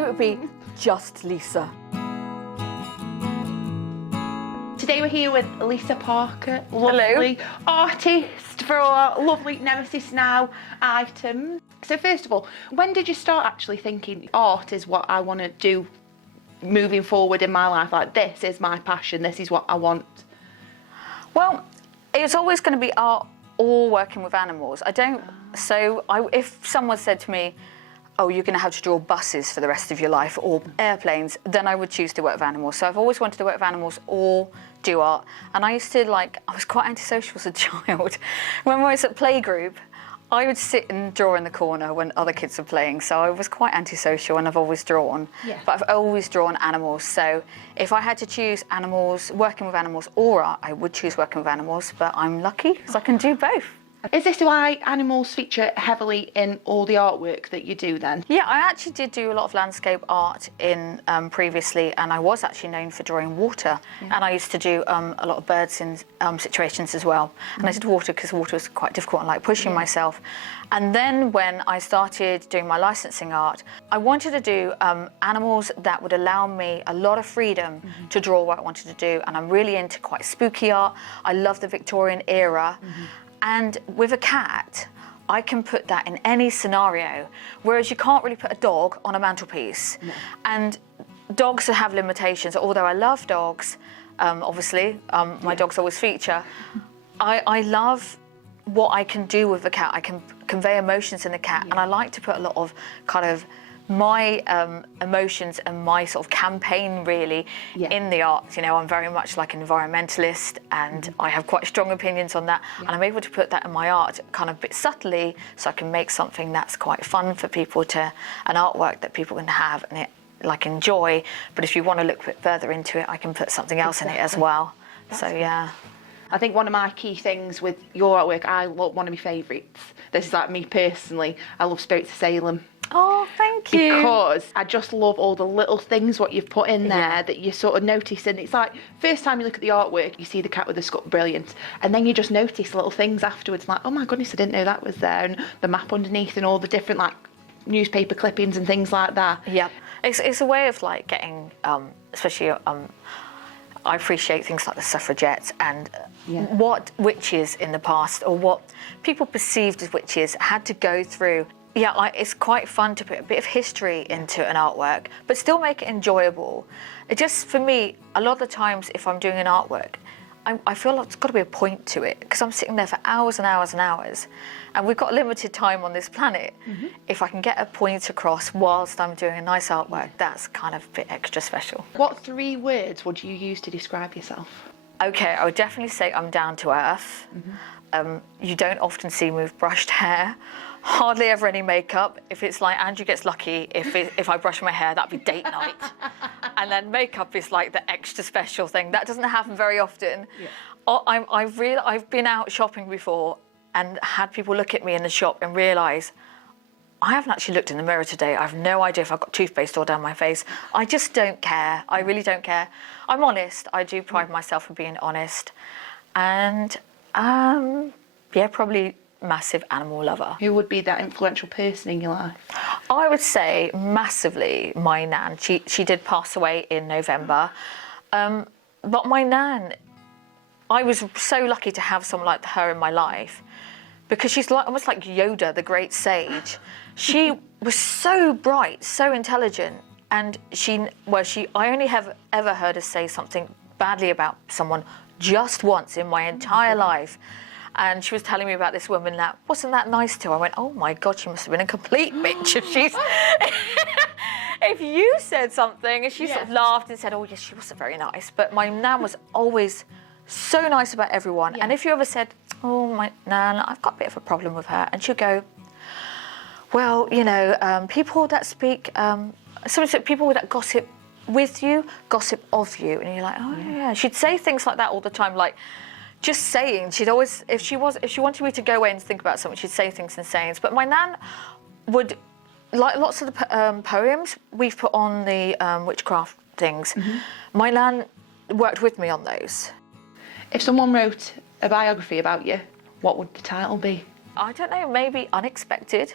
name would be Just Lisa. Today we're here with Lisa Parker, lovely artist for our lovely Nemesis Now items. So first of all, when did you start actually thinking art is what I want to do moving forward in my life? Like, this is my passion, this is what I want. Well, it's always going to be art or working with animals. If someone said to me, oh, you're going to have to draw buses for the rest of your life or airplanes, then I would choose to work with animals. So I've always wanted to work with animals or do art. And I used to I was quite antisocial as a child. When I was at playgroup, I would sit and draw in the corner when other kids were playing. So I was quite antisocial and I've always drawn. Yeah. But But I've always drawn animals. So if I had to choose animals, working with animals or art, I would choose working with animals. But I'm lucky because I can do both. Is this why animals feature heavily in all the artwork that you do then? Yeah, I actually did do a lot of landscape art in previously, and I was actually known for drawing water. Yeah. And I used to do a lot of birds in situations as well. And I did water because water was quite difficult and like pushing myself. And then when I started doing my licensing art, I wanted to do animals that would allow me a lot of freedom to draw what I wanted to do. And I'm really into quite spooky art. I love the Victorian era. And with a cat, I can put that in any scenario, whereas you can't really put a dog on a mantelpiece. No. And dogs have limitations, although I love dogs, obviously, my dogs always feature. I love what I can do with a cat. I can convey emotions in a cat, and I like to put a lot of kind of my emotions and my sort of campaign really in the art. You know, I'm very much like an environmentalist and I have quite strong opinions on that, and I'm able to put that in my art kind of a bit subtly so I can make something that's quite fun for people an artwork that people can have and enjoy. But if you want to look a bit further into it, I can put something else in it as well. That's yeah. I think one of my key things with your artwork, one of my favourites, this is like me personally, I love Spirits of Salem. Oh, thank you. Because I just love all the little things what you've put in there that you sort of notice. And it's like, first time you look at the artwork, you see the cat with the skull, brilliant. And then you just notice little things afterwards, like, oh my goodness, I didn't know that was there. And the map underneath and all the different like newspaper clippings and things like that. Yeah, it's a way of like getting, especially, I appreciate things like the suffragettes and what witches in the past or what people perceived as witches had to go through. Yeah, it's quite fun to put a bit of history into an artwork, but still make it enjoyable. It just, for me, a lot of the times if I'm doing an artwork, I feel like there's got to be a point to it because I'm sitting there for hours and hours and hours, and we've got limited time on this planet. If I can get a point across whilst I'm doing a nice artwork, that's kind of a bit extra special. What 3 words would you use to describe yourself? Okay, I would definitely say I'm down to earth. You don't often see me with brushed hair. Hardly ever any makeup. If it's like Andrew gets lucky, if I brush my hair, that'd be date night. And then makeup is like the extra special thing. That doesn't happen very often. I've been out shopping before and had people look at me in the shop and realise I haven't actually looked in the mirror today. I have no idea if I've got toothpaste all down my face. I just don't care. I really don't care. I'm honest. I do pride myself on being honest. And probably massive animal lover. Who would be that influential person in your life? I would say massively my nan. She did pass away in November. But my nan, I was so lucky to have someone like her in my life because she's almost like Yoda, the great sage. She was so bright, so intelligent, and I only have ever heard her say something badly about someone just once in my entire life. And she was telling me about this woman that wasn't that nice to her. I went, oh my God, she must have been a complete bitch if she's... if you said something, and she sort of laughed and said, oh yes, she wasn't very nice. But my nan was always so nice about everyone. And if you ever said, oh, my nan, I've got a bit of a problem with her, and she'd go, well, you know, people that speak, people that gossip with you, gossip of you. And you're like, oh yeah. She'd say things like that all the time, like, just saying. She'd always, if she wanted me to go away and think about something, she'd say things and sayings. But my nan would, like lots of the poems we've put on the witchcraft things, my nan worked with me on those. If someone wrote a biography about you, what would the title be? I don't know, maybe Unexpected.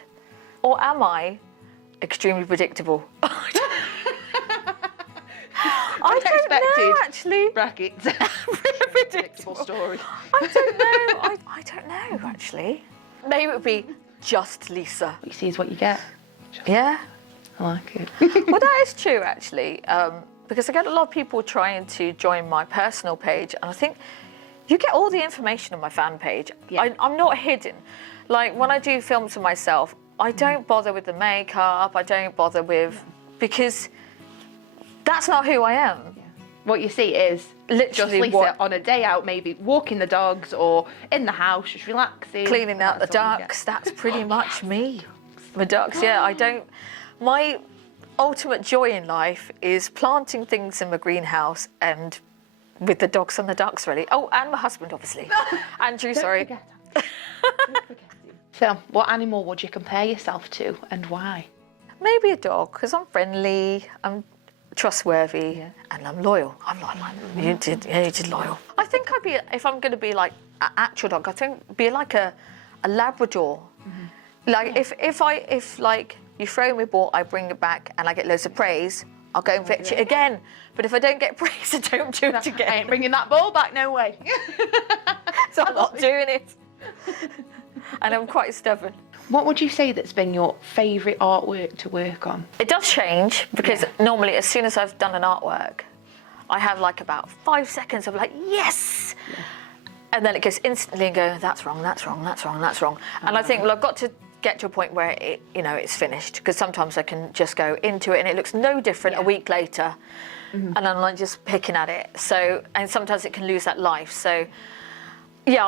Or am I extremely predictable? I don't know, actually. Brackets. Predictable story. I don't know. I don't know, actually. Maybe it would be just Lisa. What you see is what you get. Yeah. I like it. Well, that is true, actually, because I get a lot of people trying to join my personal page, and I think you get all the information on my fan page. Yeah. I'm not hidden. Like, when I do films of myself, I don't bother with the makeup, I don't bother with... because that's not who I am. Yeah. What you see is Literally just Lisa what- on a day out, maybe walking the dogs or in the house, just relaxing. Cleaning out the That's all you ducks, get. that's pretty much me. The ducks, yeah, I don't... My ultimate joy in life is planting things in my greenhouse and with the dogs and the ducks, really. Oh, and my husband, obviously. Andrew, sorry. Don't forget him. So, what animal would you compare yourself to and why? Maybe a dog, because I'm friendly, I'm trustworthy, and I'm loyal. I'm like, you did loyal. I think I'd be, if I'm going to be like an actual dog, I think be like a Labrador. Like if like you throw me a ball, I bring it back, and I get loads of praise, I'll go and fetch it again. But if I don't get praise, I don't do it again. I ain't bringing that ball back, no way. So I'm not doing it. And I'm quite stubborn. What would you say that's been your favourite artwork to work on? It does change, because normally as soon as I've done an artwork, I have like about 5 seconds of like, yes! Yeah. And then it goes instantly and go, that's wrong, that's wrong, that's wrong, that's wrong. And I think, well, I've got to get to a point where it, it's finished, because sometimes I can just go into it and it looks no different a week later, and I'm like just picking at it. So, and sometimes it can lose that life. So, yeah,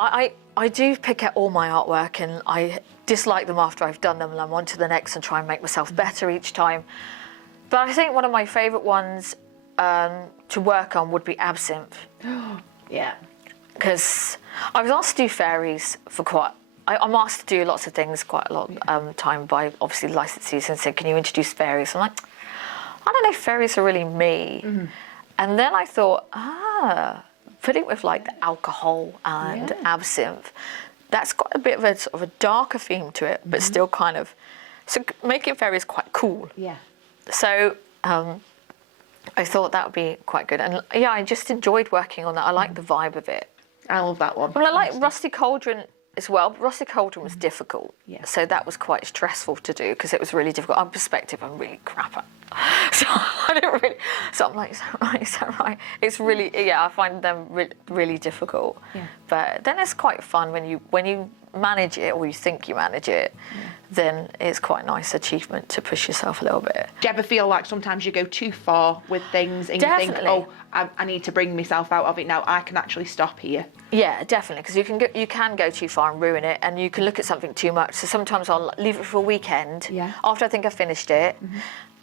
I do pick at all my artwork, and I dislike them after I've done them, and I'm on to the next and try and make myself better each time. But I think one of my favourite ones to work on would be Absinthe. Yeah. Because I was asked to do fairies for quite... I'm asked to do lots of things quite a lot of time by, obviously, licensees, and said, can you introduce fairies? I'm like, I don't know if fairies are really me. And then I thought, putting it with like the alcohol and absinthe, that's got a bit of a sort of a darker theme to it, but still kind of... So making fairies quite cool. Yeah. So I thought that would be quite good. And yeah, I just enjoyed working on that. I like the vibe of it. I love that one. Well, I like Rusty Cauldron as well. But Rusty Cauldron was difficult. Yeah. So that was quite stressful to do, because it was really difficult. On perspective, I'm really crap at. So I don't really... So I'm like, is that right? Is that right? It's really... Yeah, I find them really difficult. Yeah. But then it's quite fun when you manage it, or you think you manage it, then it's quite a nice achievement to push yourself a little bit. Do you ever feel like sometimes you go too far with things and Definitely. you think, oh, I need to bring myself out of it now, I can actually stop here? Yeah, definitely, because you can go too far and ruin it, and you can look at something too much. So sometimes I'll leave it for a weekend after I think I've finished it,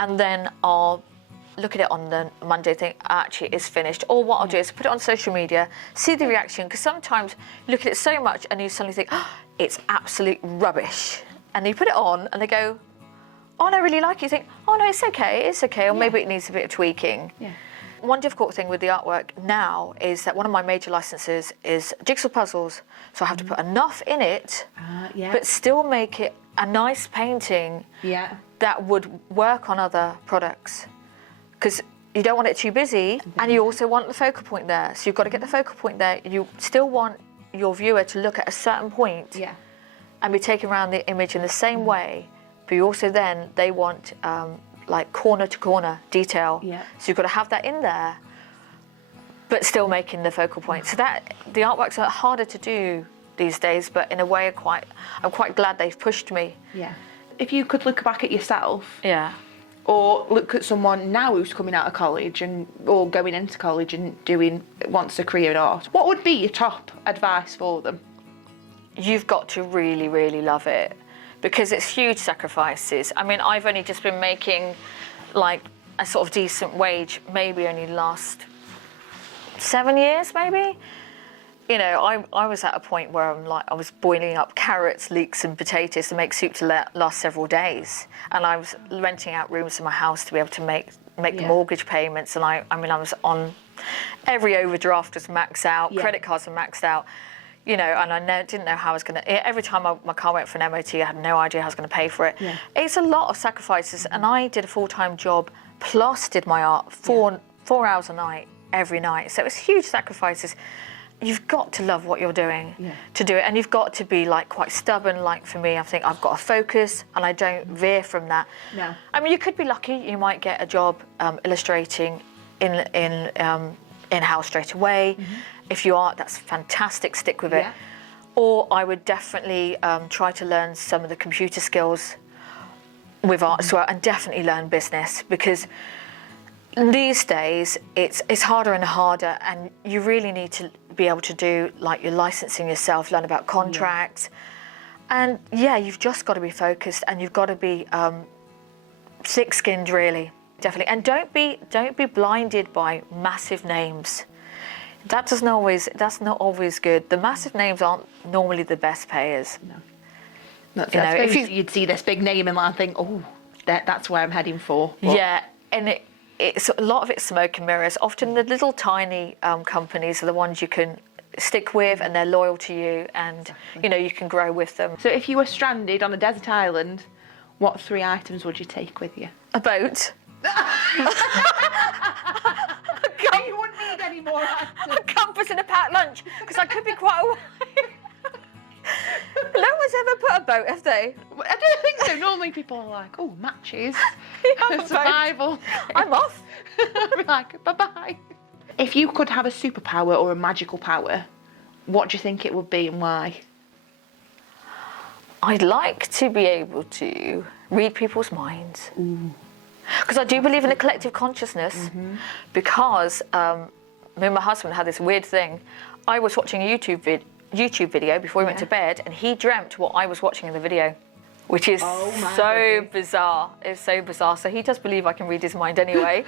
and then I'll look at it on the Monday, think, actually, it's finished. Or what I'll do is put it on social media, see the reaction, because sometimes you look at it so much and you suddenly think, oh, it's absolute rubbish. And you put it on and they go, oh, no, I really like it. You think, oh, no, it's okay, or maybe it needs a bit of tweaking. Yeah. One difficult thing with the artwork now is that one of my major licenses is jigsaw puzzles. So I have to put enough in it, but still make it a nice painting that would work on other products. Because you don't want it too busy, and you also want the focal point there. So you've got to get the focal point there. You still want your viewer to look at a certain point and be taken around the image in the same way, but you also then, they want like corner to corner detail. So you've got to have that in there, but still making the focal point. So that the artworks are harder to do these days, but in a way I'm quite glad they've pushed me. Yeah. If you could look back at yourself, or look at someone now who's coming out of college or going into college and wants a career in art, what would be your top advice for them? You've got to really, really love it, because it's huge sacrifices. I mean, I've only just been making like a sort of decent wage, maybe only last 7 years, maybe. You know, I was at a point where I was boiling up carrots, leeks and potatoes to make soup to last several days. And I was renting out rooms in my house to be able to make the mortgage payments. And I was on... Every overdraft was maxed out, credit cards were maxed out. You know, and I didn't know how I was going to... Every time my car went for an MOT, I had no idea how I was going to pay for it. It's a lot of sacrifices. And I did a full-time job, plus did my art for 4 hours a night, every night. So it's huge sacrifices. You've got to love what you're doing to do it, and you've got to be like quite stubborn. Like for me, I think I've got to focus, and I don't veer from that. No. I mean, you could be lucky; you might get a job illustrating in-house straight away. If you are, that's fantastic. Stick with it. Or I would definitely try to learn some of the computer skills with art as well, and definitely learn business, because these days it's harder and harder, and you really need to be able to do like your licensing yourself, learn about contracts, and you've just got to be focused, and you've got to be thick-skinned, really, definitely, and don't be blinded by massive names. That's not always good. The massive names aren't normally the best payers. No. If you'd see this big name and think, oh, that's where I'm heading for. Yeah, and it's a lot of it's smoke and mirrors. Often the little tiny companies are the ones you can stick with, and they're loyal to you, and you can grow with them. So if you were stranded on a desert island, what 3 items would you take with you? A boat. You wouldn't need any more items. A compass and a packed lunch, because I could be quite away. No one's ever put a boat, have they? I don't think so. Normally people are like, oh, matches, survival. I'm off. I'd be like, bye-bye. If you could have a superpower or a magical power, what do you think it would be, and why? I'd like to be able to read people's minds. Because I do believe in a collective consciousness, because me and my husband had this weird thing. I was watching a YouTube video before we went to bed, and he dreamt what I was watching in the video, which is bizarre. It's so bizarre. So he does believe I can read his mind anyway,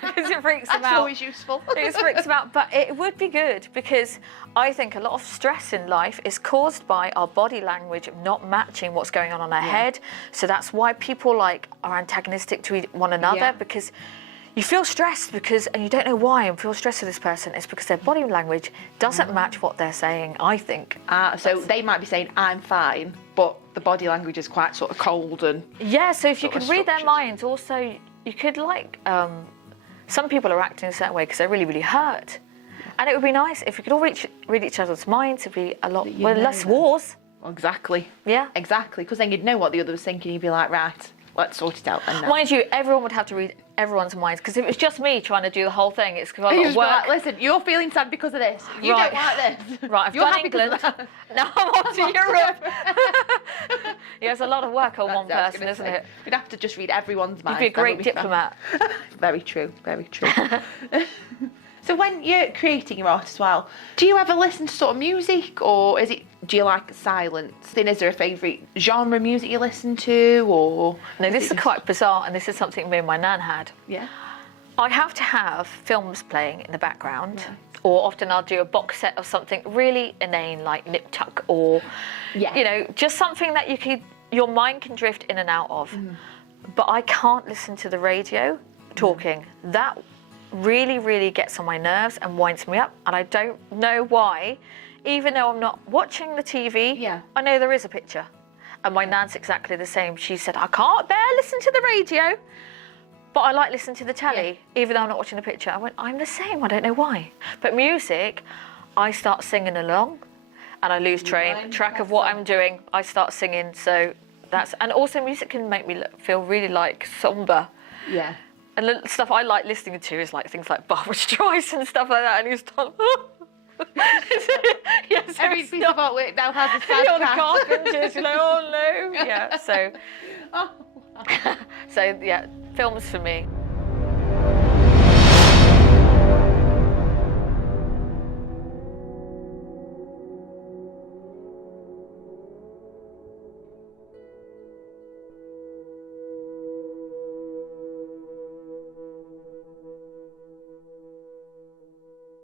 because it freaks him out. That's always useful. It freaks him out, but it would be good, because I think a lot of stress in life is caused by our body language not matching what's going on our head. So that's why people are antagonistic to one another, because you feel stressed and you don't know why and feel stressed for this person. It's because their body language doesn't match what they're saying, I think. So they might be saying, I'm fine, but the body language is quite sort of cold and... Yeah, so if you could read their minds, also, you could some people are acting a certain way because they're really, really hurt. And it would be nice if we could all read each other's minds. It'd be a lot less wars. Exactly. Yeah. Exactly, because then you'd know what the other was thinking. You'd be like, right, let's sort it out. Mind you, everyone would have to read everyone's minds, because if it was just me trying to do the whole thing, it's because I got work. Like, listen, you're feeling sad because of this. You don't like this. Right, I've gone England. Now I'm off to Europe. Yeah, it's a lot of work on one person, isn't it? You'd have to just read everyone's mind. You'd be a great diplomat. Very true, very true. So when you're creating your art as well, do you ever listen to sort of music, or do you like silence? Then is there a favourite genre of music you listen to, or? No, this is quite bizarre, and this is something me and my nan had. Yeah. I have to have films playing in the background, or often I'll do a box set of something really inane, like Nip Tuck, or just something that your mind can drift in and out of. But I can't listen to the radio talking. That really, really gets on my nerves and winds me up, and I don't know why. Even though I'm not watching the TV, I know there is a picture. And my nan's exactly the same. She said, I can't bear listen to the radio, but I like listening to the telly, even though I'm not watching the picture. I went, I'm the same, I don't know why. But music, I start singing along, and I lose track of what I'm doing. I start singing, so and also music can make me feel really somber. Yeah. And the stuff I like listening to is things like Barbra Streisand and stuff like that, and you start... Yes, every piece of artwork now has a sad all the carpenters, oh no. Yeah, so... Oh. So, yeah, films for me.